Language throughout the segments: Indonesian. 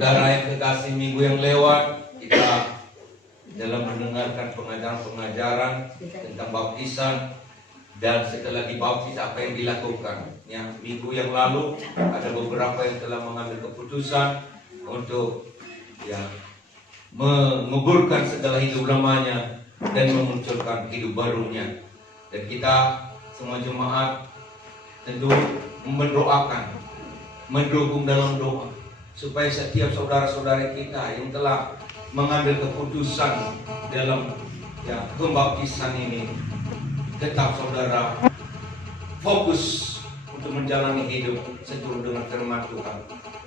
Saudara yang kekasih, minggu yang lewat kita dalam mendengarkan pengajaran-pengajaran tentang baptisan dan setelah dibaptis apa yang dilakukan. Ya, minggu yang lalu ada beberapa yang telah mengambil keputusan untuk menguburkan segala hidup lamanya dan memunculkan hidup barunya. Dan kita semua jemaat tentu mendoakan, mendukung dalam doa supaya setiap saudara-saudara kita yang telah mengambil keputusan dalam pembaptisan ini tetap saudara fokus untuk menjalani hidup seturut dengan firman Tuhan.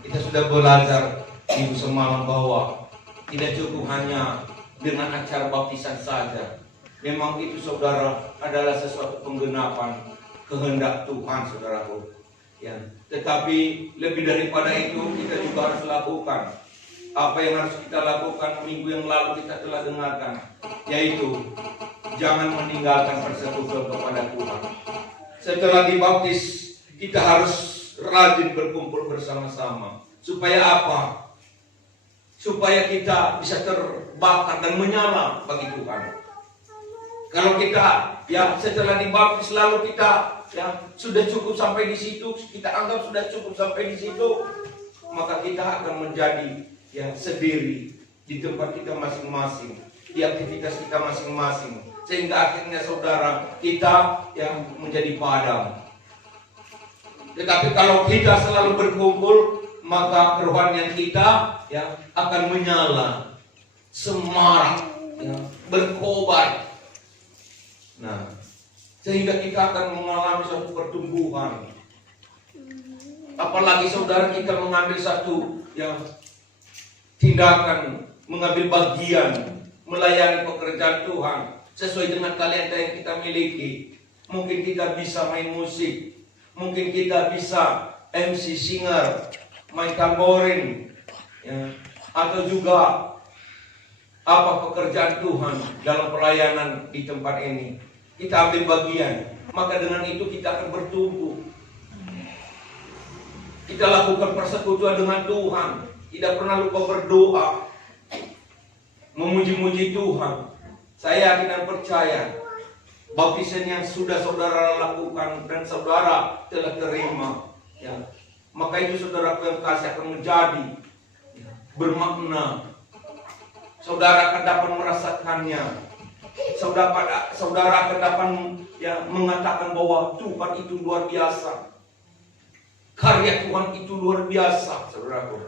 Kita sudah belajar minggu semalam bahwa tidak cukup hanya dengan acara baptisan saja. Memang itu saudara adalah sesuatu penggenapan kehendak Tuhan, saudaraku. Ya, tetapi lebih daripada itu kita juga harus lakukan apa yang harus kita lakukan. Minggu yang lalu kita telah dengarkan, yaitu jangan meninggalkan persekutuan kepada Tuhan. Setelah dibaptis kita harus rajin berkumpul bersama-sama. Supaya apa? Supaya kita bisa terbakar dan menyala bagi Tuhan. Kalau kita setelah dibaptis lalu kita sudah cukup sampai di situ, kita anggap sudah cukup sampai di situ, maka kita akan menjadi sendiri di tempat kita masing-masing, di aktivitas kita masing-masing, sehingga akhirnya saudara kita menjadi padam. Tetapi kalau kita selalu berkumpul, maka kerohanian kita akan menyala, semarak, berkobar. Nah, sehingga kita akan mengalami suatu pertumbuhan. Apalagi saudara kita mengambil satu tindakan, mengambil bagian, melayani pekerjaan Tuhan sesuai dengan talenta yang kita miliki. Mungkin kita bisa main musik, mungkin kita bisa MC singer, main tamborin, atau juga apa pekerjaan Tuhan dalam pelayanan di tempat ini. Kita ambil bagian, maka dengan itu kita akan bertumbuh. Kita lakukan persekutuan dengan Tuhan, tidak pernah lupa berdoa, memuji-muji Tuhan. Saya yakin dan percaya baptisan yang sudah saudara lakukan dan saudara telah terima, maka itu saudara yang kasih akan menjadi bermakna. Saudara akan dapat merasakannya. Saudara akan dapat mengatakan bahwa Tuhan itu luar biasa. Karya Tuhan itu luar biasa, saudaraku.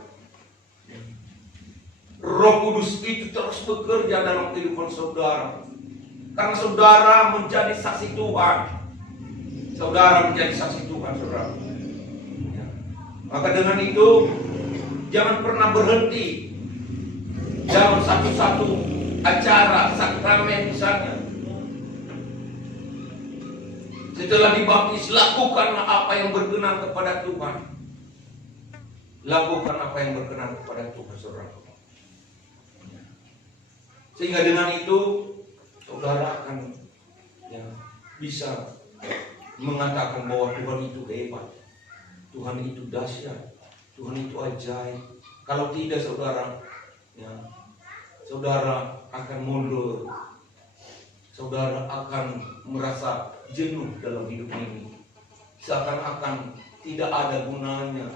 Roh Kudus itu terus bekerja dalam kehidupan saudara. Karena saudara menjadi saksi Tuhan. Saudara menjadi saksi Tuhan, saudara. Maka dengan itu jangan pernah berhenti dalam satu-satu acara sakramen misalnya. Setelah dibaptis, lakukanlah apa yang berkenan kepada Tuhan. Lakukan apa yang berkenan kepada Tuhan, saudara. Sehingga dengan itu saudara akan bisa mengatakan bahwa Tuhan itu hebat, Tuhan itu dahsyat, Tuhan itu ajaib. Kalau tidak saudara, saudara akan mundur. Saudara akan merasa jenuh dalam hidup ini, seakan-akan tidak ada gunanya.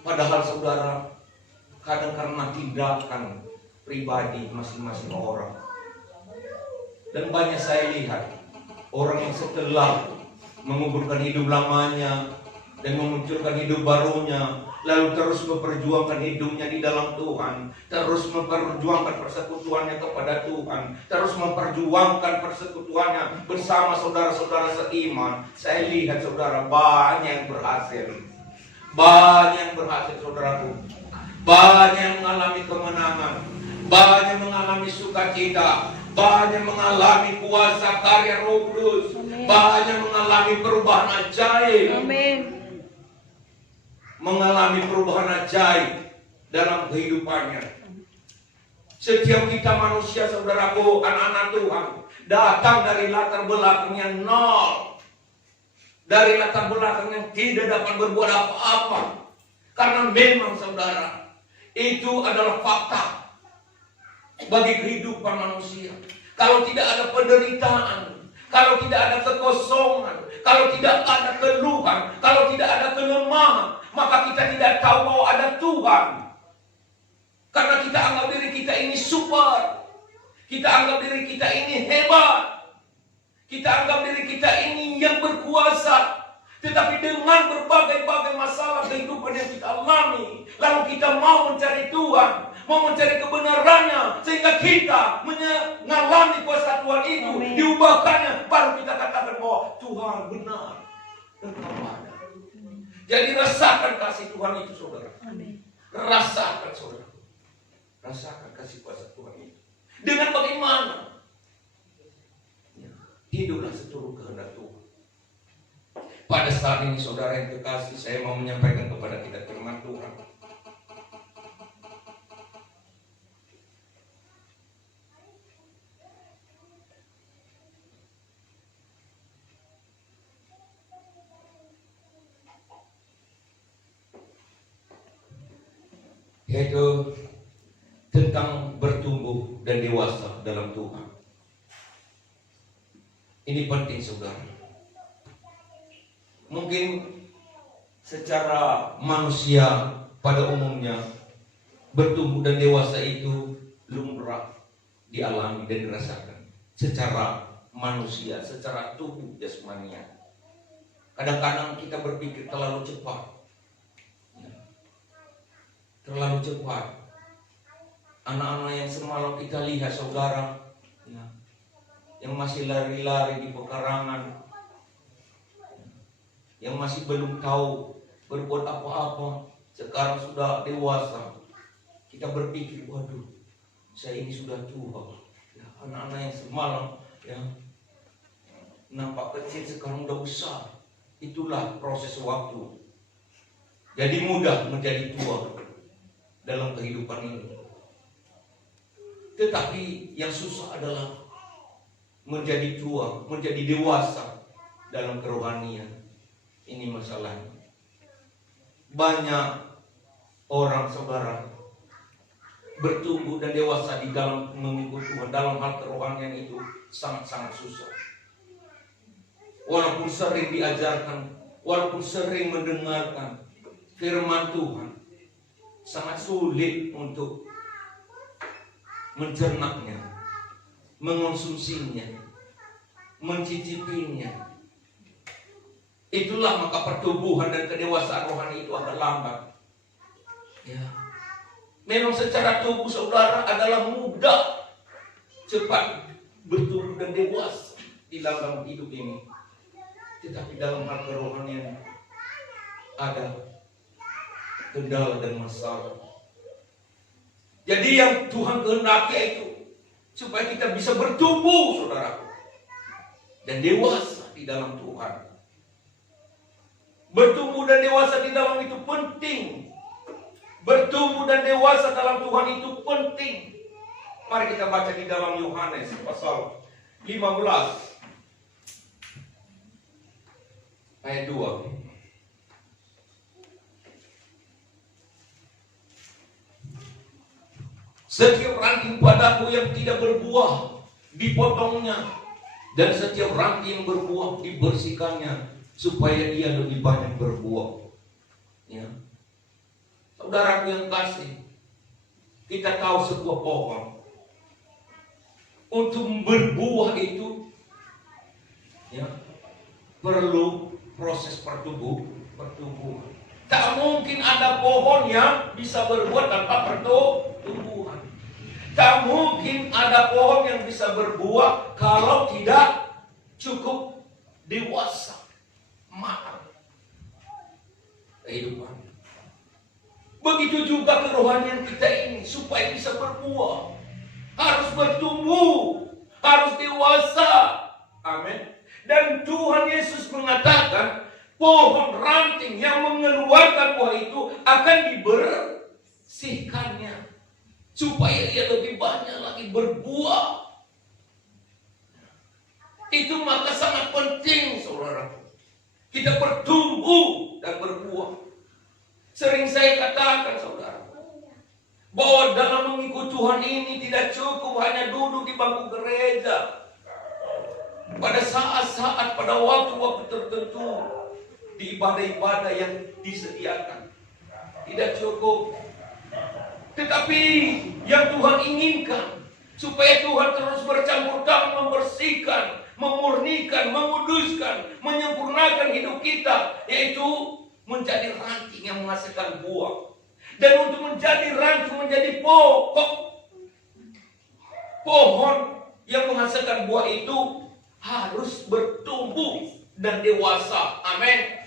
Padahal saudara, kadang karena tindakan pribadi masing-masing orang. Dan banyak saya lihat orang yang setelah menguburkan hidup lamanya dan memunculkan hidup barunya, lalu terus memperjuangkan hidupnya di dalam Tuhan, terus memperjuangkan persekutuannya kepada Tuhan, terus memperjuangkan persekutuannya bersama saudara-saudara seiman. Saya lihat saudara banyak yang berhasil, saudaraku, banyak yang mengalami kemenangan, banyak mengalami sukacita, banyak mengalami kuasa karya Roh Kudus, banyak mengalami perubahan ajaib. Amin. Mengalami perubahan ajaib dalam kehidupannya. Setiap kita manusia, saudaraku, anak-anak Tuhan, datang dari latar belakang yang nol, dari latar belakang yang tidak dapat berbuat apa-apa. Karena memang saudara, Itu adalah fakta bagi kehidupan manusia. Kalau tidak ada penderitaan, kalau tidak ada kekosongan, kalau tidak ada keluhan, kalau tidak ada kelemahan, maka kita tidak tahu bahwa ada Tuhan. Karena kita anggap diri kita ini super, kita anggap diri kita ini hebat, kita anggap diri kita ini yang berkuasa. Tetapi dengan berbagai-bagai masalah kehidupan yang kita alami, lalu kita mau mencari Tuhan, mau mencari kebenarannya, sehingga kita mengalami kuasa Tuhan itu, diubahkannya, baru kita katakan bahwa Tuhan benar dan Engkau ada. Jadi rasakan kasih Tuhan itu, saudara. Rasakan, saudara. Rasakan kasih kuasa Tuhan itu. Dengan bagaimana? Hiduplah seturut kehendak Tuhan. Pada saat ini, saudara yang kekasih, saya mau menyampaikan kepada kita firman Tuhan. Yaitu tentang bertumbuh dan dewasa dalam Tuhan. Ini penting, saudara. Mungkin secara manusia pada umumnya bertumbuh dan dewasa itu lumrah dialami dan dirasakan secara manusia, secara tubuh jasmania. Kadang-kadang kita berpikir terlalu cepat. Terlalu cepat. Anak-anak yang semalam kita lihat, saudara, yang masih lari-lari di pekarangan, yang masih belum tahu berbuat apa-apa, sekarang sudah dewasa. Kita berpikir, waduh, saya ini sudah tua. Ya, anak-anak yang semalam nampak kecil, sekarang udah besar. Itulah proses waktu. Jadi mudah menjadi tua dalam kehidupan ini. Tetapi yang susah adalah menjadi tua, menjadi dewasa dalam kerohanian. Ini masalahnya. Banyak orang, saudara, bertumbuh dan dewasa di dalam mengikuti Tuhan, dalam hal kerohanian itu sangat-sangat susah. Walaupun sering diajarkan, walaupun sering mendengarkan firman Tuhan, sangat sulit untuk mencernaknya, mengonsumsinya, mencicipinya. Itulah maka pertumbuhan dan kedewasaan rohani itu akan lambat. Ya. Memang secara tubuh, saudara, adalah mudah cepat bertumbuh dan dewasa di dalam hidup ini. Tetapi dalam hal kerohanian ada kendala dan masalah. Jadi yang Tuhan kehendaki itu supaya kita bisa bertumbuh, saudaraku, dan dewasa di dalam Tuhan. Bertumbuh dan dewasa di dalam itu penting. Bertumbuh dan dewasa dalam Tuhan itu penting. Mari kita baca di dalam Yohanes pasal 15 ayat 2. Setiap ranting padaku yang tidak berbuah dipotongnya, dan setiap ranting yang berbuah dibersihkannya, supaya dia lebih banyak berbuah. Ya. Saudaraku yang kasih, kita tahu sebuah pohon untuk berbuah itu perlu proses pertumbuhan. Tak mungkin ada pohon yang bisa berbuah tanpa pertumbuhan. Tak mungkin ada pohon yang bisa berbuah kalau tidak cukup dewasa. Matang kehidupan. Begitu juga kerohanian kita ini, supaya bisa berbuah harus bertumbuh, harus dewasa. Amin. Dan Tuhan Yesus mengatakan pohon ranting yang mengeluarkan buah itu akan dibersihkannya supaya dia lebih banyak lagi berbuah. Itu maka sangat penting, saudara. Kita bertumbuh dan berbuah. Sering saya katakan, saudara, Bahwa dalam mengikut Tuhan ini tidak cukup hanya duduk di bangku gereja. Pada saat-saat, pada waktu-waktu tertentu, di ibadah-ibadah yang disediakan. Tidak cukup. Tetapi yang Tuhan inginkan, supaya Tuhan terus bercampur tangan, membersihkan, memurnikan, menguduskan, menyempurnakan hidup kita, yaitu menjadi ranting yang menghasilkan buah. Dan untuk menjadi ranting, menjadi pokok pohon yang menghasilkan buah itu harus bertumbuh dan dewasa. Amin.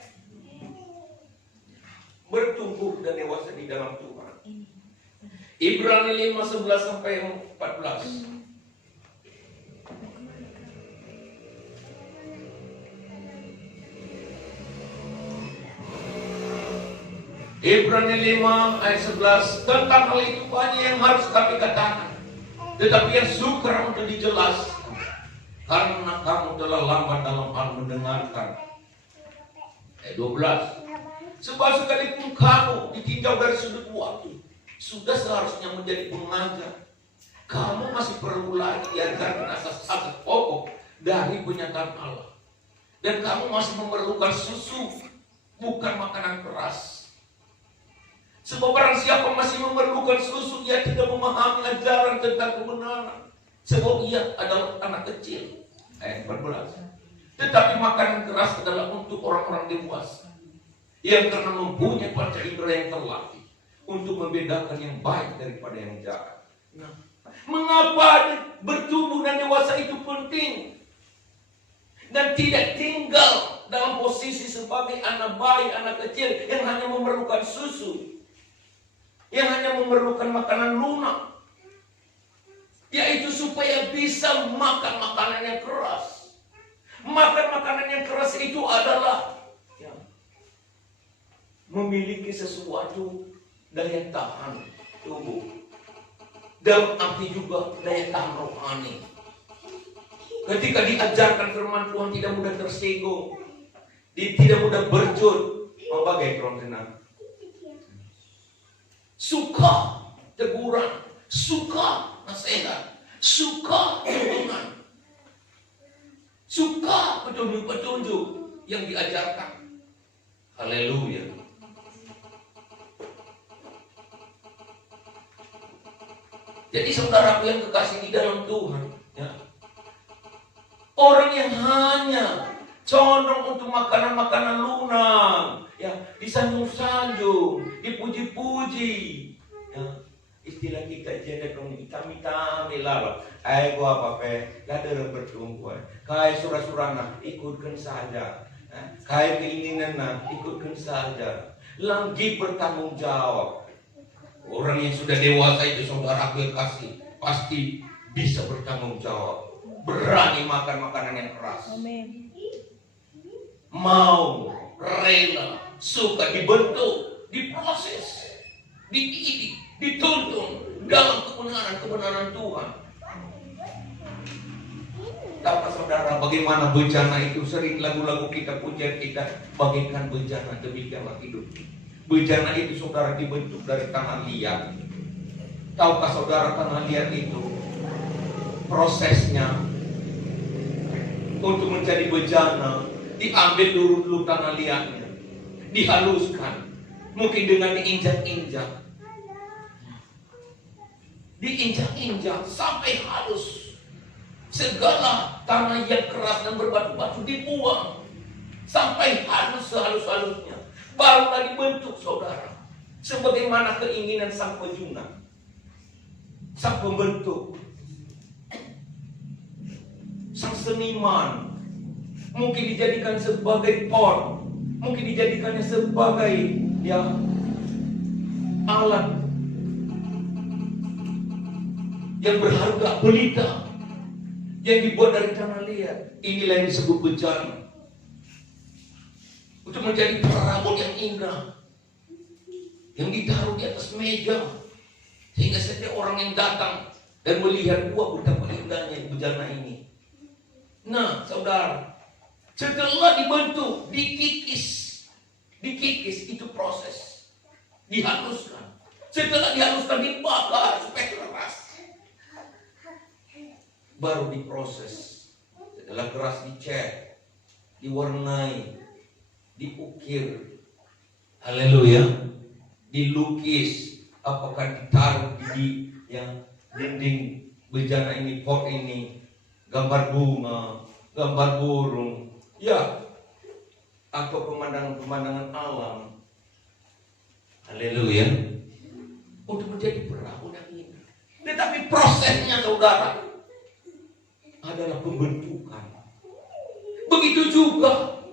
Bertumbuh dan dewasa di dalam Tuhan. Ibrani 5:11-14. Ibrani 5 ayat 11. Tentang hal itu banyak yang harus kami katakan, tetapi yang sukar untuk dijelaskan, karena kamu telah lambat dalam hal mendengarkan. Ayat 12. Sebab sekalipun kamu ditinjau dari sudut waktu, sudah seharusnya menjadi pengajar, kamu masih perlu lagi diajarkan asas-asas pokok dari penyataan Allah. Dan kamu masih memerlukan susu, bukan makanan keras. Sebab barang siapa masih memerlukan susu, ia tidak memahami ajaran tentang kebenaran, sebab ia adalah anak kecil. Ayat 14. Tetapi makanan keras adalah untuk orang-orang dewasa, yang karena mempunyai panca indera yang terlatih untuk membedakan yang baik daripada yang jahat. Nah, mengapa bertumbuh dan dewasa itu penting? Dan tidak tinggal dalam posisi sebagai anak bayi, anak kecil yang hanya memerlukan susu, yang hanya memerlukan makanan lunak, yaitu supaya bisa makan makanan yang keras. Makan makanan yang keras itu adalah memiliki sesuatu daya tahan tubuh, dalam arti juga daya tahan rohani. Ketika diajarkan firman Tuhan, tidak mudah tersinggung, tidak mudah berjut, bagai tenang. Suka teguran, suka nasihat, suka tuntunan, suka petunjuk-petunjuk yang diajarkan. Haleluya. Jadi saudaraku yang kekasih di dalam Tuhan, ya, orang yang hanya condong untuk makanan-makanan lunak, ya, disanjung-sanjung, dipuji-puji, ya, istilah kita jadi dong hitam-hitam lala. Ai gua apa pe, ada bertumbuh. Kai surah-surahna ikutkan saja. Kai keinginanna ikutkan saja. Lagi bertanggung jawab. Orang yang sudah dewasa itu saudaraku yang kasih pasti bisa bertanggung jawab, berani makan makanan yang keras. Amin. Mau, rela, suka dibentuk, diproses, dididik, dituntun dalam kebenaran Tuhan. Tahukah saudara bagaimana bencana itu? Sering lagu-lagu kita, pujian kita bagaikan bencana, demikianlah hidup. Bencana itu saudara dibentuk dari tanah liat. Tahukah saudara tanah liat itu prosesnya untuk menjadi bencana, diambil dulu tanah liatnya, dihaluskan, mungkin dengan diinjak-injak, sampai halus. Segala tanah yang keras dan berbatu-batu dibuang sampai halus sehalus-halusnya. Barulah dibentuk saudara, sebagaimana keinginan sang pejunan, sang pembentuk, sang seniman. Mungkin dijadikan sebagai pot, mungkin dijadikannya sebagai alat yang berharga, pelita yang dibuat dari tanah liat. Inilah yang disebut bencana. Untuk menjadi perabot yang indah, yang ditaruh di atas meja, sehingga setiap orang yang datang dan melihat, wah betapa indahnya bejana ini. Nah saudara, setelah dibentuk, dikikis itu proses, dihaluskan Setelah dihaluskan, dibakar supaya keras, baru diproses. Setelah keras dicat, diwarnai, diukir, haleluya, dilukis. Apakah ditaruh di yang dinding bejana ini, pot ini, gambar bunga, gambar burung, ya, atau pemandangan-pemandangan alam, haleluya, untuk menjadi perahu dan ini. Tetapi prosesnya, saudara, adalah pembentukan. Begitu juga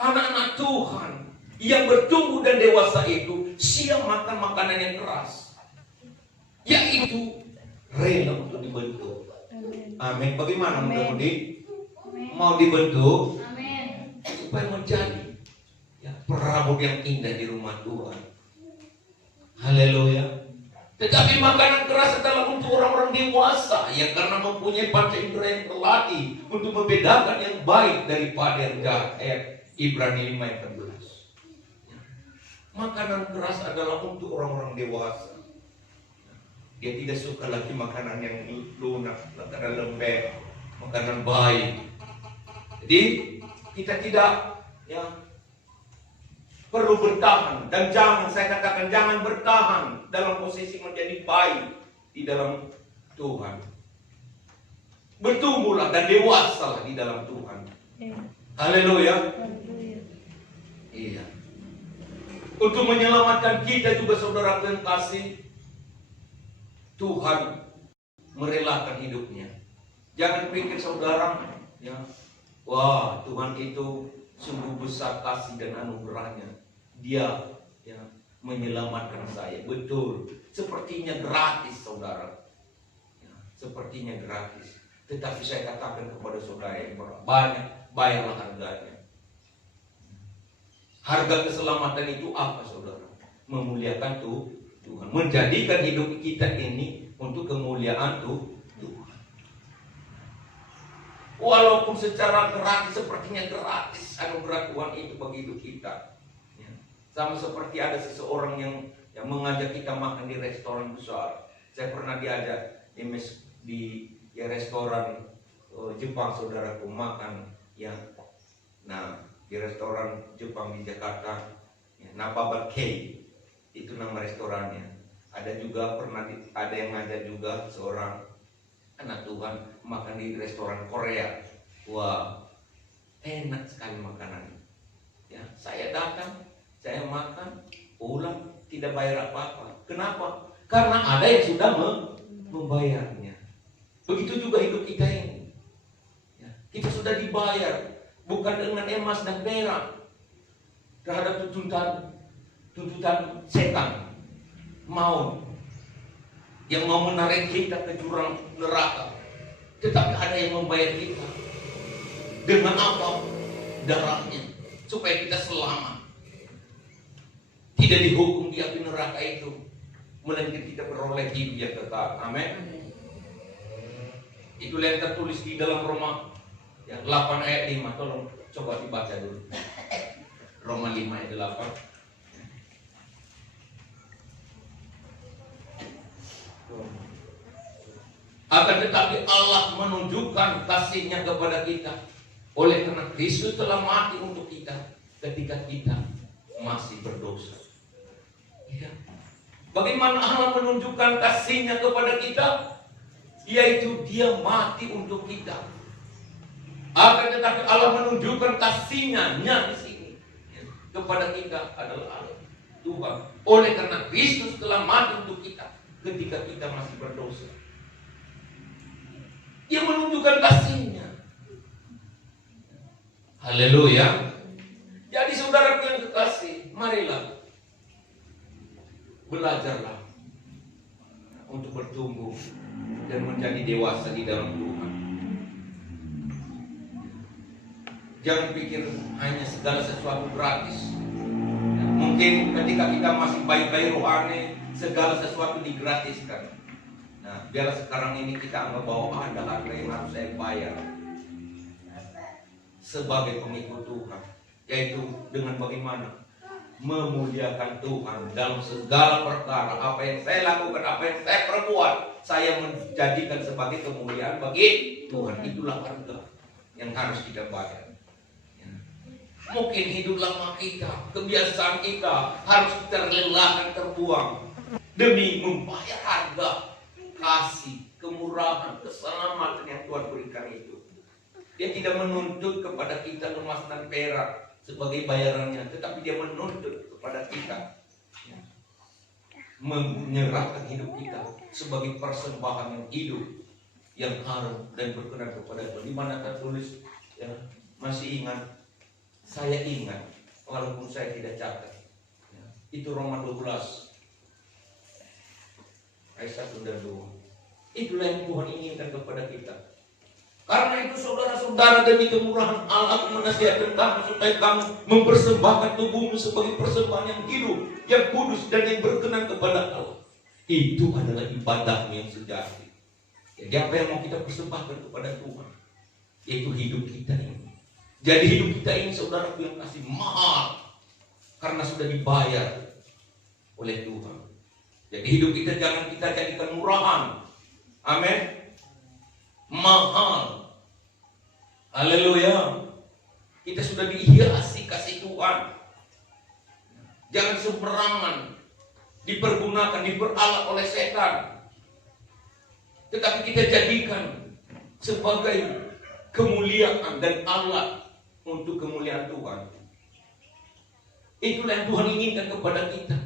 anak-anak Tuhan yang bertumbuh dan dewasa itu siap makan makanan yang keras, yaitu rela untuk dibentuk. Amin. Bagaimana mau dibentuk? Amin. Supaya menjadi perabot yang indah di rumah Tuhan. Haleluya. Tetapi makanan keras adalah untuk orang-orang dewasa yang karena mempunyai panca indera yang terlatih untuk membedakan yang baik daripada yang jahat. Ibrani 5 ayat 11. Makanan keras adalah untuk orang-orang dewasa. Dia tidak suka lagi makanan yang lunak, makanan lembek, makanan baik. Jadi kita tidak perlu bertahan, dan saya katakan jangan bertahan dalam posisi menjadi baik di dalam Tuhan. Bertumbuhlah dan dewasalah di dalam Tuhan. Haleluya. Iya. Untuk menyelamatkan kita juga, saudara yang kasih, Tuhan merelakan hidupnya. Jangan pikir saudara, wah, Tuhan itu sungguh besar kasih dan anugerahnya. Dia menyelamatkan saya. Betul, sepertinya gratis, saudara. Sepertinya gratis. Tetapi saya katakan kepada saudara yang banyak, bayarlah harganya. Harga keselamatan itu apa, saudara? Memuliakan Tuhan, menjadikan hidup kita ini untuk kemuliaan Tuhan. Walaupun secara gratis, sepertinya gratis anugerah Tuhan itu bagi hidup kita. Sama seperti ada seseorang yang mengajak kita makan di restoran besar. Saya pernah diajak di restoran Jepang, saudaraku, makan di restoran Jepang di Jakarta, Nababa Kei, itu nama restorannya. Ada juga ada yang ngajak juga seorang anak Tuhan makan di restoran Korea. Wah, enak sekali makanannya. Saya datang, saya makan, pulang, tidak bayar apa-apa. Kenapa? Karena ada yang sudah membayarnya. Begitu juga hidup kita ini. Kita sudah dibayar, bukan dengan emas dan perak, terhadap tuntutan setan, yang mau menarik kita ke jurang neraka. Tetapi ada yang membayar kita dengan apa? Darahnya, supaya kita selamat, tidak dihukum di api neraka itu, melainkan kita beroleh hidup yang kekal. Amin. Itu yang tertulis di dalam Roma 8 ayat 5. Tolong coba dibaca dulu. Roma 5 ayat 8. Akan tetapi Allah menunjukkan kasih-Nya kepada kita oleh karena Kristus telah mati untuk kita ketika kita masih berdosa. Bagaimana Allah menunjukkan kasih-Nya kepada kita? Yaitu Dia mati untuk kita. Akan tetapi Allah menunjukkan kasih-Nya di sini kepada kita adalah Allah, Tuhan. Oleh karena Kristus telah mati untuk kita ketika kita masih berdosa. Dia menunjukkan kasih-Nya. Haleluya. Jadi saudara yang kekasih, marilah belajarlah untuk bertumbuh dan menjadi dewasa di dalam Tuhan. Jangan pikir hanya segala sesuatu gratis. Mungkin ketika kita masih baik-baik rohani, segala sesuatu digratiskan. Biar sekarang ini kita anggap bahwa ada harga yang harus saya bayar sebagai pengikut Tuhan, yaitu dengan bagaimana memuliakan Tuhan dalam segala perkara. Apa yang saya lakukan, apa yang saya perbuat, saya menjadikan sebagai kemuliaan bagi Tuhan. Itulah harga yang harus kita bayar. Mungkin hidup lama kita, kebiasaan kita harus kita relakan terbuang demi membayar harga kasih, kemurahan, keselamatan yang Tuhan berikan itu. Dia tidak menuntut kepada kita emas dan perak sebagai bayarannya, tetapi dia menuntut kepada kita menyerahkan hidup kita sebagai persembahan yang hidup, yang harum dan berkenan kepada Tuhan. Di mana tertulis, ya, masih ingat? Saya ingat, walaupun saya tidak catat. Ya, itu Roma 12 ayat 1 dan 2. Itulah yang Tuhan inginkan kepada kita. Karena itu saudara-saudara, demi kemurahan Allah, aku menasihatkan kamu supaya kamu mempersembahkan tubuhmu sebagai persembahan yang hidup, yang kudus dan yang berkenan kepada Allah. Itu adalah ibadahmu yang sejati. Jadi apa yang mau kita persembahkan kepada Tuhan? Itu hidup kita ini. Jadi hidup kita ini, saudara yang kasih, mahal karena sudah dibayar oleh Tuhan. Jadi hidup kita jangan kita jadikan murahan. Amin. Mahal. Haleluya. Kita sudah dihiasi kasih Tuhan. Jangan sembarangan dipergunakan, diperalat oleh setan. Tetapi kita jadikan sebagai kemuliaan dan alat untuk kemuliaan Tuhan. Itulah yang Tuhan inginkan kepada kita.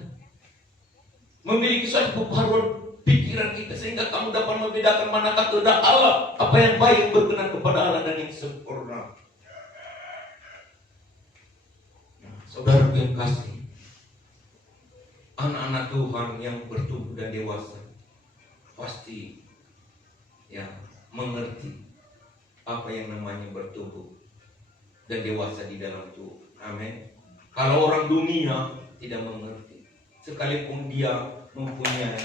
Memiliki suatu pembaharuan pikiran kita sehingga kamu dapat membedakan manakah kehendak Allah, apa yang baik, berkenan kepada Allah dan yang sempurna. Saudara yang kasih, anak-anak Tuhan yang bertumbuh dan dewasa pasti mengerti apa yang namanya bertumbuh dan dewasa di dalam Tuhan. Amin. Kalau orang dunia tidak mengerti, sekalipun dia mempunyai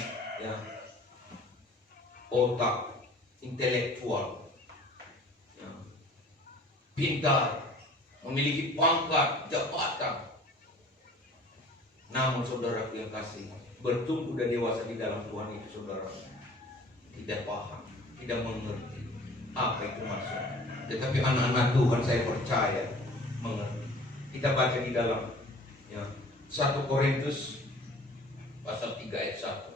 otak intelektual, pintar, memiliki pangkat, jabatan, namun saudara yang kasih, bertumbuh dan dewasa di dalam Tuhan itu, saudara tidak paham, tidak mengerti apa itu maksudnya. Tetapi anak-anak Tuhan, saya percaya mengerti. Kita baca di dalam 1 Korintus pasal 3 ayat 1.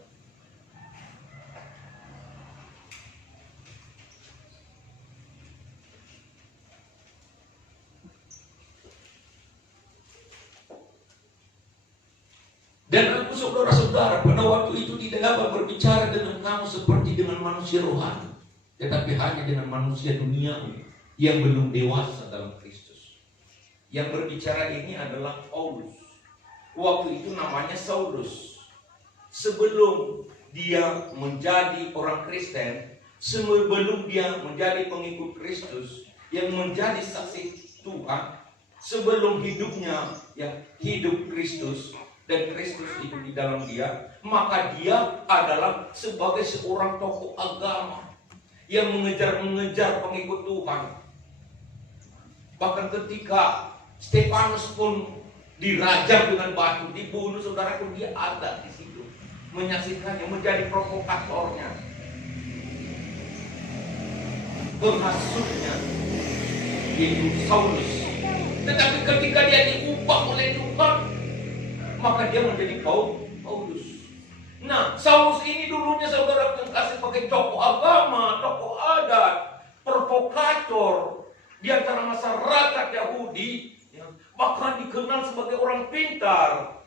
Dan aku, saudara-saudara, pada waktu itu tidak dapat berbicara dengan kamu seperti dengan manusia rohani, tetapi hanya dengan manusia duniawi yang belum dewasa dalam Kristus. Yang berbicara ini adalah Paulus. Waktu itu namanya Saulus. Sebelum dia menjadi orang Kristen, sebelum dia menjadi pengikut Kristus yang menjadi saksi Tuhan, sebelum hidupnya hidup Kristus dan Kristus hidup di dalam dia, maka dia adalah sebagai seorang tokoh agama yang mengejar pengikut Tuhan. Bahkan ketika Stefanus pun dirajam dengan batu, dibunuh, saudara, pun dia ada di situ menyaksikannya, menjadi provokatornya, penghasutnya, yaitu Saulus. Tetapi ketika dia diubah oleh Tuhan, maka dia menjadi Paulus. Nah, Saulus ini dulunya, saudara yang kasih, sebagai tokoh agama, tokoh adat, provokator di antara masyarakat Yahudi, bahkan dikenal sebagai orang pintar.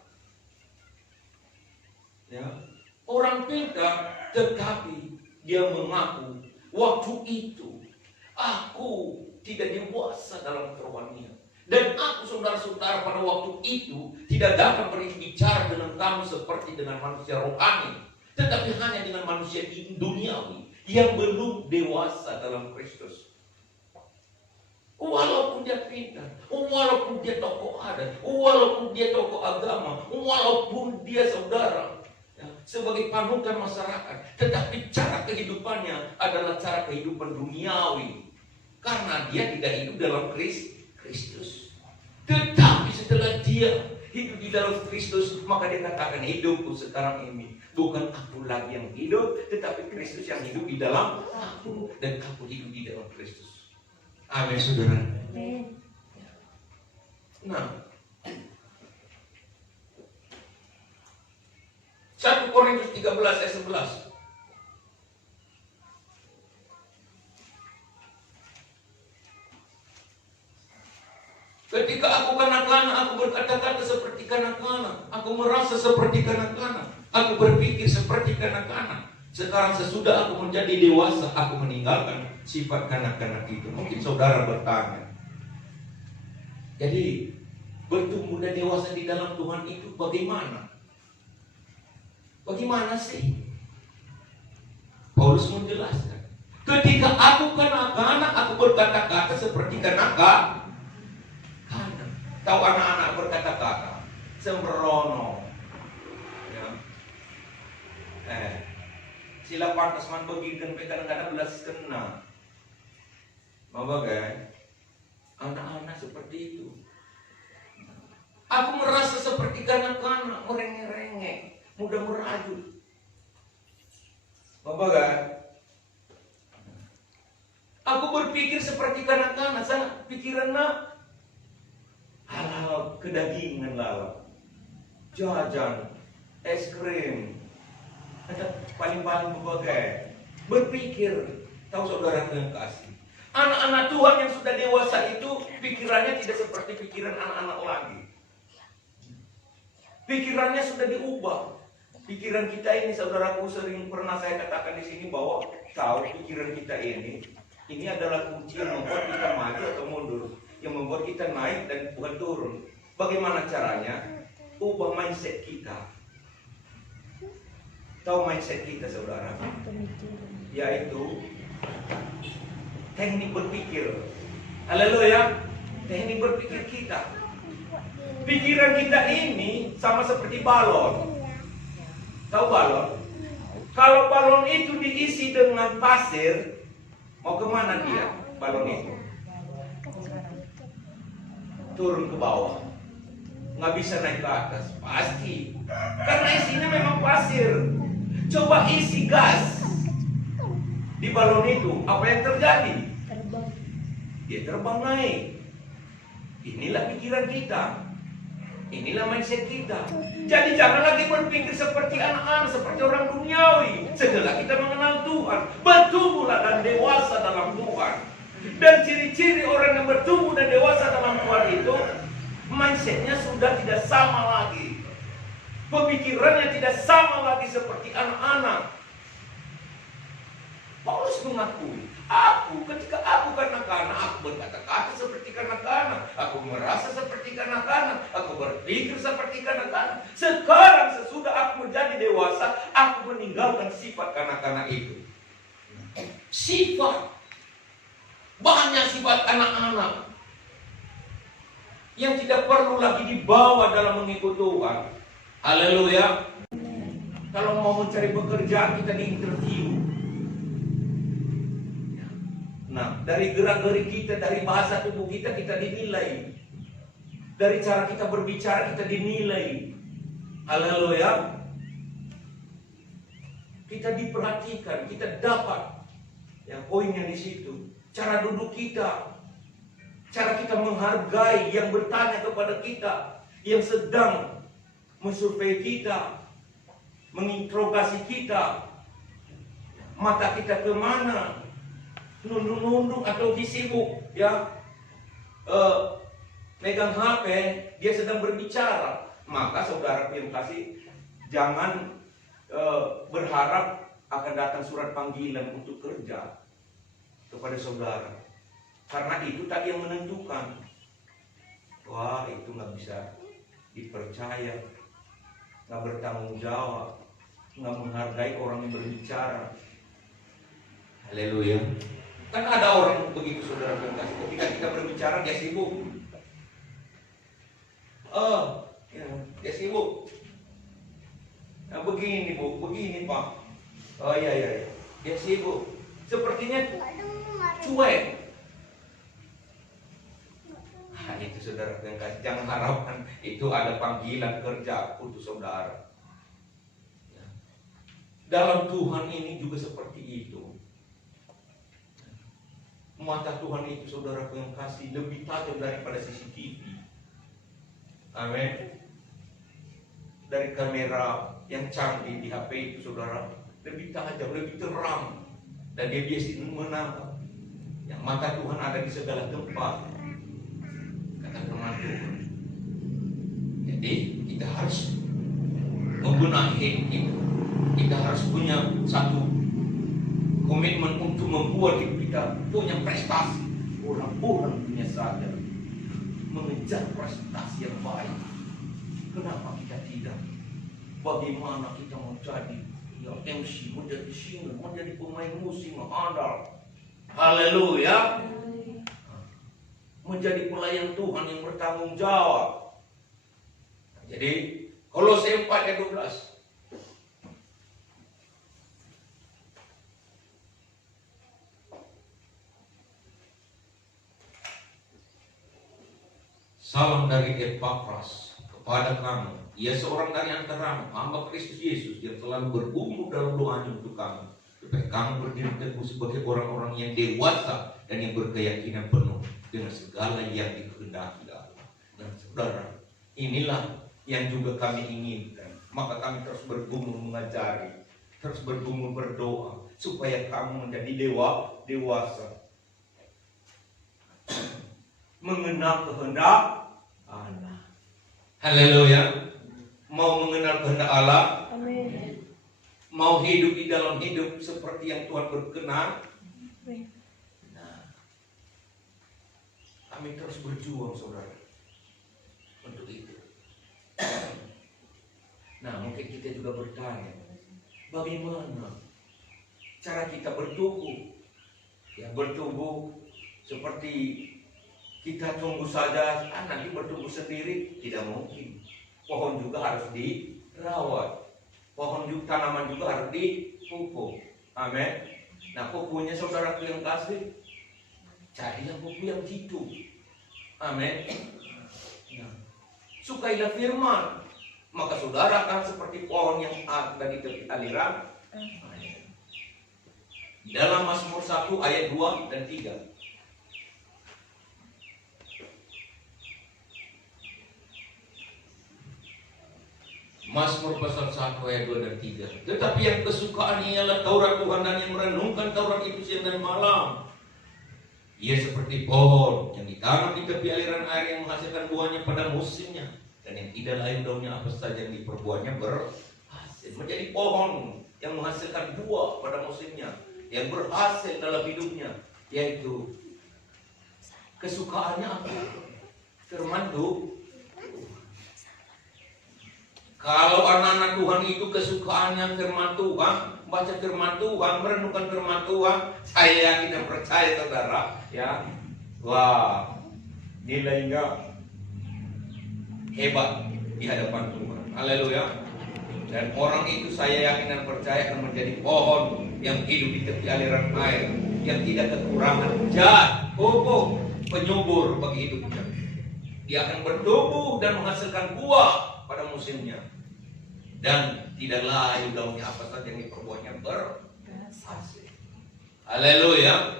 Orang pintar, tetapi dia mengaku, waktu itu aku tidak dewasa dalam kerohanian. Dan aku, saudara-saudara, pada waktu itu tidak dapat berbicara dengan kamu seperti dengan manusia rohani, tetapi hanya dengan manusia duniawi yang belum dewasa dalam Kristus. Walaupun dia pintar, walaupun dia tokoh adat, walaupun dia tokoh agama, walaupun dia, saudara, sebagai panutan masyarakat, tetapi cara kehidupannya adalah cara kehidupan duniawi, karena dia tidak hidup dalam Kristus. Tetapi setelah dia hidup di dalam Kristus, maka dia katakan hidupku sekarang ini bukan aku lagi yang hidup, tetapi Kristus yang hidup di dalam aku, dan aku hidup di dalam Kristus. Amin, saudara. Nah, 1 Korintus 13 ayat 11. Ketika aku kanak-kanak, aku berkata-kata seperti kanak-kanak. Aku merasa seperti kanak-kanak. Aku berpikir seperti kanak-kanak. Sekarang sesudah aku menjadi dewasa, aku meninggalkan sifat kanak-kanak itu. Mungkin saudara bertanya, jadi bertumbuh dan dewasa di dalam Tuhan itu bagaimana? Bagaimana sih? Paulus menjelaskan, ketika aku kanak-kanak, aku berkata-kata seperti kanak-kanak. Tahu anak-anak berkata-kata sembrono, ya. Sila pantas man bagikan kadang-kadang belas kena. Bagai anak-anak seperti itu. Aku merasa seperti kanak-kanak, merengek-rengek, mudah merajut. Bagai aku berpikir seperti kanak-kanak, saya pikirannya hal-hal kedagingan lah, jajan, es krim, paling-paling berbagai. Berpikir, tahu saudara yang kasih, anak-anak Tuhan yang sudah dewasa itu pikirannya tidak seperti pikiran anak-anak lagi. Pikirannya sudah diubah. Pikiran kita ini, saudaraku, sering pernah saya katakan di sini bahwa tahu pikiran kita ini adalah kunci yang membuat kita maju atau mundur, yang membuat kita naik dan bukan turun. Bagaimana caranya? Ubah mindset kita. Tahu mindset kita, saudara? Yaitu teknik berpikir. Haleluya. Teknik berpikir kita. Pikiran kita ini sama seperti balon. Tahu balon? Kalau balon itu diisi dengan pasir, mau kemana dia? Balon itu turun ke bawah, nggak bisa naik ke atas, pasti, karena isinya memang pasir. Coba isi gas di balon itu, apa yang terjadi? Dia terbang naik. Inilah pikiran kita, inilah mindset kita. Jadi jangan lagi berpikir seperti anak-anak, seperti orang duniawi. Setelah kita mengenal Tuhan, bertumbuhlah dan dewasa dalam Tuhan. Dan ciri-ciri orang yang bertumbuh dan dewasa dalam Tuhan itu, mindsetnya sudah tidak sama lagi, pemikirannya tidak sama lagi seperti anak-anak. Paulus mengakui, ketika aku kanak-kanak, aku berkata-kata seperti kanak-kanak, aku merasa seperti kanak-kanak, aku berpikir seperti kanak-kanak. Sekarang sesudah aku menjadi dewasa, aku meninggalkan sifat kanak-kanak itu. Banyak sifat anak-anak yang tidak perlu lagi dibawa dalam mengikut Tuhan. Haleluya. Kalau mau mencari pekerjaan, kita diinterview. Nah, dari gerak-gerik kita, dari bahasa tubuh kita, kita dinilai. Dari cara kita berbicara, kita dinilai. Haleluya. Kita diperhatikan, kita dapat poinnya di situ. Cara duduk kita, cara kita menghargai yang bertanya kepada kita, yang sedang mensurvei kita, menginterogasi kita. Mata kita kemana? Nundung-nundung atau disibuk, megang HP, dia sedang berbicara. Maka saudara yang kasih, jangan berharap akan datang surat panggilan untuk kerja kepada saudara, karena itu tadi yang menentukan. Wah, itu nggak bisa dipercaya, nggak bertanggung jawab, nggak menghargai orang yang berbicara. Haleluya. Kan ada orang begitu, saudara kasih, ketika kita berbicara dia sibuk. Dia sibuk. Nah, begini Bu, begini Pak. Oh iya. Dia sibuk. Sepertinya cuek. Itu saudara yang kasih, jangan harapkan itu ada panggilan kerja untuk saudara. Ya. Dalam Tuhan ini juga seperti itu. Mata Tuhan itu saudara yang kasih lebih tajam daripada CCTV. Amin. Dari kamera yang canggih di HP itu saudara, lebih tajam, lebih terang, dan dia biasa menangkap. Yang mata Tuhan ada di segala tempat, kata firman Tuhan. Jadi kita harus membenahi itu. Kita harus punya satu komitmen untuk membuat hidup kita punya prestasi. Orang-orang punya sadar mengejar prestasi yang baik. Kenapa kita tidak? Bagaimana kita mau jadi MC, menjadi singer, menjadi pemain musik andal. Haleluya. Menjadi pelayan Tuhan yang bertanggung jawab. Jadi Kolose 4 ayat 12. Salam dari Epafras kepada kamu. Ia seorang dari antaramu, hamba Kristus Yesus yang selalu bergumul dalam doanya untuk kamu, supaya kamu berdiri teguh sebagai orang-orang yang dewasa dan yang berkeyakinan penuh dengan segala yang dikehendaki Allah. Dan saudara, inilah yang juga kami inginkan. Maka kami terus bergumul mengajari, terus bergumul berdoa supaya kamu menjadi dewasa, mengenal kehendak Allah. Haleluya. Mau mengenal kehendak Allah. Amin. Mau hidup di dalam hidup seperti yang Tuhan berkenan. Nah, kami terus berjuang saudara untuk itu. Nah, mungkin kita juga bertanya, bagaimana cara kita bertumbuh? Ya, bertumbuh seperti kita tunggu saja, nanti bertumbuh sendiri, tidak mungkin. Pohon juga harus dirawat. Pohon juga, tanaman juga harus dipupuk. Amin. Nah, pupuknya saudaraku yang kasih, carilah pupuk yang jitu. Amin. Nah, sukailah firman, maka saudara akan seperti pohon yang ada di tepi aliran. Dalam Mazmur 1 ayat 2 dan 3. Mazmur pasal 1 ayat 2 dan 3. Tetapi yang kesukaan ialah Taurat Tuhan, dan yang merenungkan Taurat itu siang dan malam. Ia seperti pohon yang ditanam di tepi aliran air yang menghasilkan buahnya pada musimnya, dan yang tidak layu daunnya apa saja yang diperbuatnya berhasil. Menjadi pohon yang menghasilkan buah pada musimnya, yang berhasil dalam hidupnya, yaitu kesukaannya apa? Firman Tuhan. Kalau anak-anak Tuhan itu kesukaannya firman Tuhan, baca firman Tuhan, merenungkan firman Tuhan, saya yakin dan percaya saudara, ya, wah, nilainya hebat di hadapan Tuhan. Haleluya. Dan orang itu saya yakin dan percaya akan menjadi pohon yang hidup di tepi aliran air, yang tidak kekurangan zat, pupuk, penyubur bagi hidupnya. Dia akan bertumbuh dan menghasilkan buah pada musimnya, dan tidak layu daunnya apa saja yang diperbuatnya berhasil. Haleluya.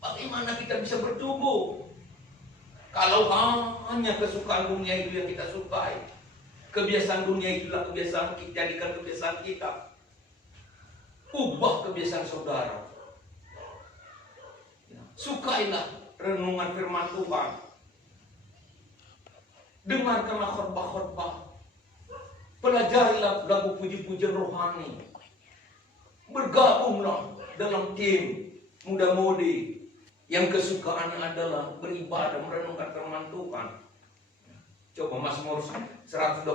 Bagaimana kita bisa bertumbuh kalau hanya kesukaan dunia itu yang kita sukai? Kebiasaan dunia itulah kebiasaan kita, jadikan kebiasaan kita. Ubah kebiasaan saudara. Sukailah renungan firman Tuhan. Dengarkanlah khotbah-khotbah. Pelajarilah lagu puji-pujian rohani. Bergabunglah dalam tim muda-mudi yang kesukaannya adalah beribadah, merenungkan firman Tuhan. Coba Mazmur 122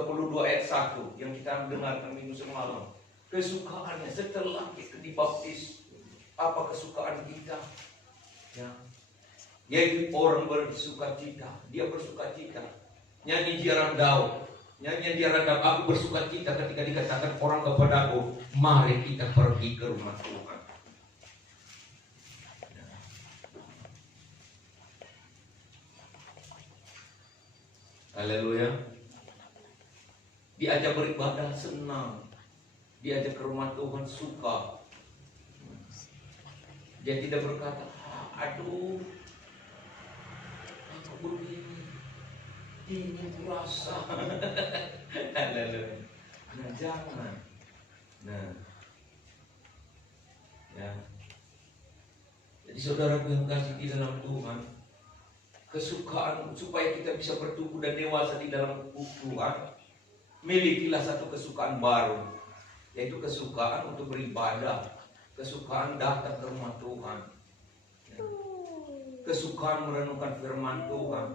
ayat 1 yang kita dengarkan minggu semalam. Kesukaannya setelah kita dibaptis, apa kesukaan kita? Ya, yaitu orang bersukacita. Dia bersukacita. Nyanyi jiaran Daud. Nyanyian jiaran Daud, aku bersukacita ketika dikatakan orang kepadaku, mari kita pergi ke rumah Tuhan. Haleluya. Diajak beribadah senang, diajak ke rumah Tuhan suka. Dia tidak berkata, aduh, aku begini, ini kurasa. Haleluya. Nah, jangan. Nah, ya. Jadi saudaraku yang kasih di dalam Tuhan, kesukaan supaya kita bisa bertumbuh dan dewasa di dalam Tuhan, milikilah satu kesukaan baru, yaitu kesukaan untuk beribadah, kesukaan datang ke rumah Tuhan, kesukaan merenungkan firman Tuhan.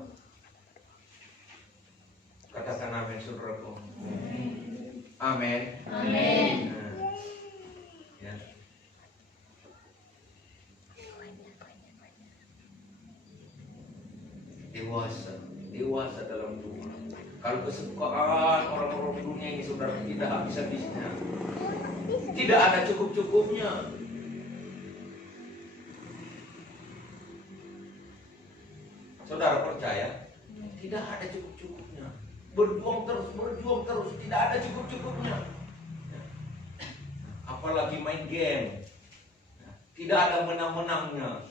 Katakan amin, saudaraku. Amin. Amin. Ya. Dewasa dalam Tuhan. Kalau kesukaan orang-orang dunia ini saudara tidak habis-habisnya, tidak ada cukup-cukupnya. Saudara percaya? Tidak ada cukup-cukupnya. Berjuang terus, tidak ada cukup-cukupnya. Apalagi main game, tidak ada menang-menangnya.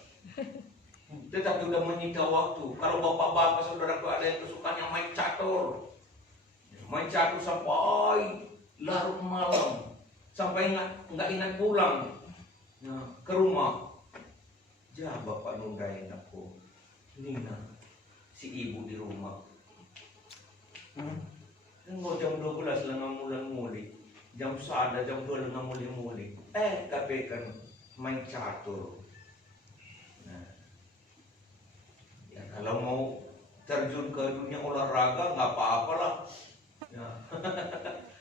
Tetapi sudah menyita waktu. Kalau bapak-bapak saudaraku ada yang kesukaan yang main catur sampai larut malam, sampai nggak ingat pulang ke rumah. Bapak nundain aku, Nina, si ibu di rumah. Mau jam 12 lengah muli, jam 1 jam 2 lengah muli. Tapi kan main catur. Ya, kalau mau terjun ke dunia olahraga nggak apa-apalah. Ya.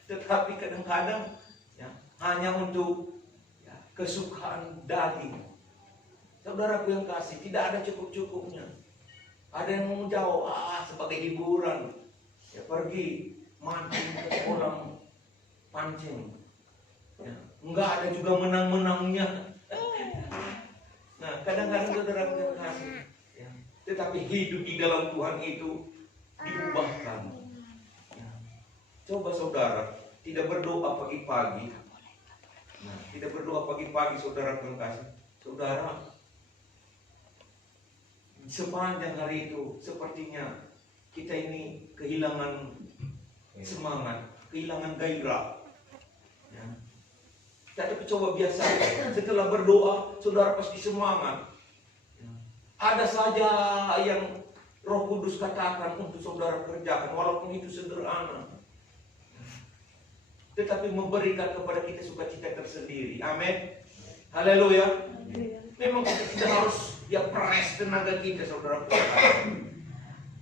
Tetapi kadang-kadang ya, hanya untuk ya, kesukaan daging. Saudaraku yang kasih, tidak ada cukup-cukupnya. Ada yang mau jauh, sebagai hiburan. Ya pergi mancing ke kolam pancing. Ya, nggak ada juga menang-menangnya. Nah, kadang-kadang saudaraku yang kasih. Tetapi hidup di dalam Tuhan itu diubahkan. Ya. Coba saudara tidak berdoa pagi-pagi. Tidak berdoa pagi-pagi saudara yang kasih. Saudara, sepanjang hari itu sepertinya kita ini kehilangan semangat, kehilangan gairah. Ya. Tapi coba biasa setelah berdoa saudara pasti semangat. Ada saja yang Roh Kudus katakan untuk saudara kerjakan, walaupun itu sederhana, tetapi memberikan kepada kita sukacita tersendiri. Amin. Haleluya. Memang kita tidak harus peres tenaga kita, saudara.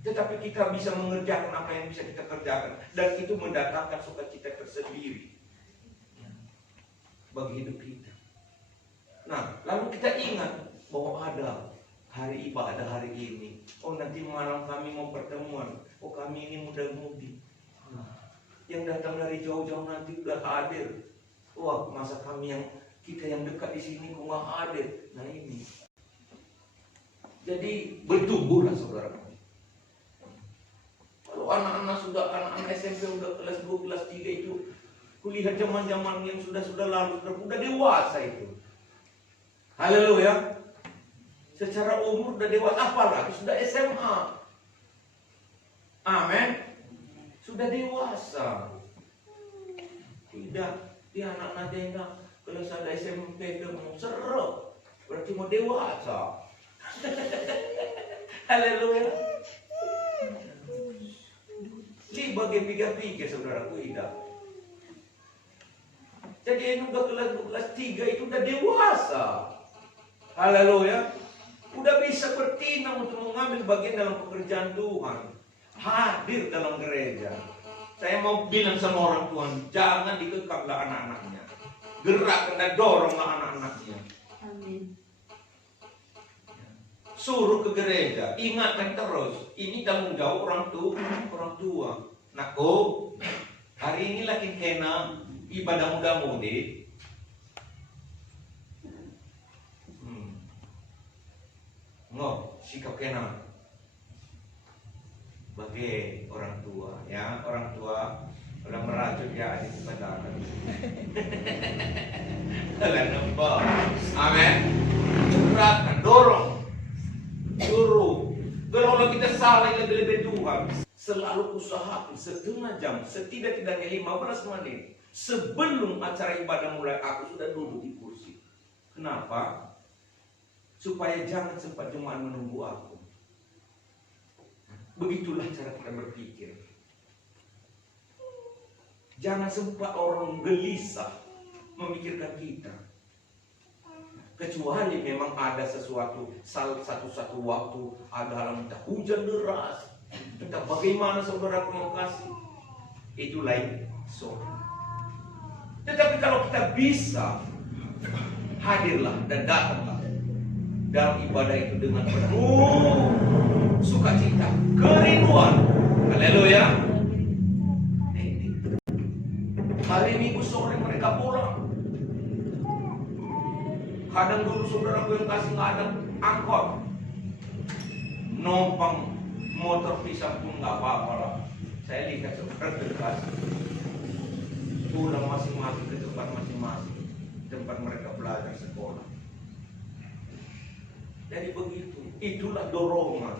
Tetapi kita bisa mengerjakan apa yang bisa kita kerjakan, dan itu mendatangkan sukacita tersendiri bagi hidup kita. Nah, lalu kita ingat bahwa ada hari ibadah hari ini. Nanti malam kami mau pertemuan. Kami ini muda-mudi. Yang datang dari jauh-jauh nanti udah hadir. Masa kami kita yang dekat di sini kok nggak hadir. Nah ini. Jadi bertumbuhlah saudara. Kalau anak-anak SMP udah kelas 2, kelas 3 itu, kulihat zaman-zaman yang sudah lalu, sudah dewasa itu. Haleluya. Secara umur sudah dewasa, apalagi sudah SMA. Amin. Sudah dewasa. Tidak, dia anak-anak jengah. Kalau ada SMP dia mau seru, berarti mau dewasa. Haleluya. Bagi pikir-pikir saudaraku tidak. Jadi yang udah kelas 3 itu udah dewasa. Haleluya. Udah bisa bertindak untuk mengambil bagian dalam pekerjaan Tuhan. Hadir dalam gereja. Saya mau bilang sama orang Tuhan, jangan dikekamlah anak-anaknya. Gerakkan dan doronglah anak-anaknya. Amin. Suruh ke gereja, ingatkan terus. Ini tanggung jawab orang tua. Nah, hari ini lagi kena ibadah muda-mudi. Sikap kena. bagi orang tua, ya orang tua udah merajut ya adik kepada anak. Kalian nampak? Amin. Curahkan, dorong, suruh. Kalau kita salah lebih Tuhan, selalu usahakan setengah jam, setidak-tidaknya 15 menit sebelum acara ibadah mulai, aku sudah duduk di kursi. Kenapa? Supaya jangan sempat jemaat menunggu aku. Begitulah cara kita berpikir. Jangan sempat orang gelisah memikirkan kita. Kecuali memang ada sesuatu, satu waktu ada halang entah hujan deras, entah bagaimana saudaraku yang kasih, itu lain soal. Tetapi kalau kita bisa, hadirlah dan datanglah dalam ibadah itu dengan penuh sukacita, kerinduan. Haleluya. Hari Minggu sore mereka pulang. Kadang dulu saudaraku yang kasih nggak ada angkot, numpang motor pisang pun nggak apa-apa lah. Saya lihat saudara terkasih pulang masing-masing ke tempat masing-masing, tempat mereka belajar sekolah. Jadi begitu, itulah dorongan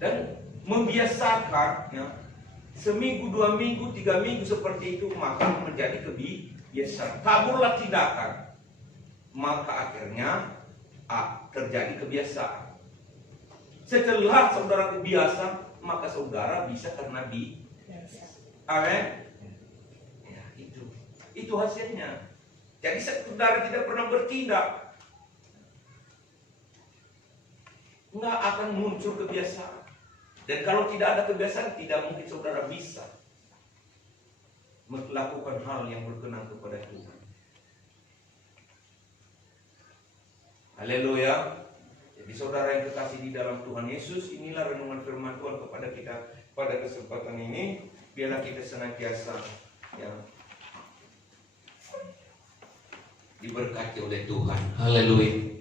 dan membiasakan ya. Seminggu, 2 minggu, 3 minggu seperti itu, maka menjadi kebiasaan. Kaburlah tindakan, maka akhirnya terjadi kebiasaan. Setelah saudara kebiasa, maka saudara bisa karena biasa. Amin. Ya, itu hasilnya. Jadi saudara tidak pernah bertindak, nggak akan muncul kebiasaan. Dan kalau tidak ada kebiasaan, tidak mungkin saudara bisa melakukan hal yang berkenan kepada Tuhan. Haleluya. Jadi saudara yang kekasih di dalam Tuhan Yesus, inilah renungan firman Tuhan kepada kita pada kesempatan ini. Biarlah kita senantiasa ya, diberkati oleh Tuhan. Haleluya.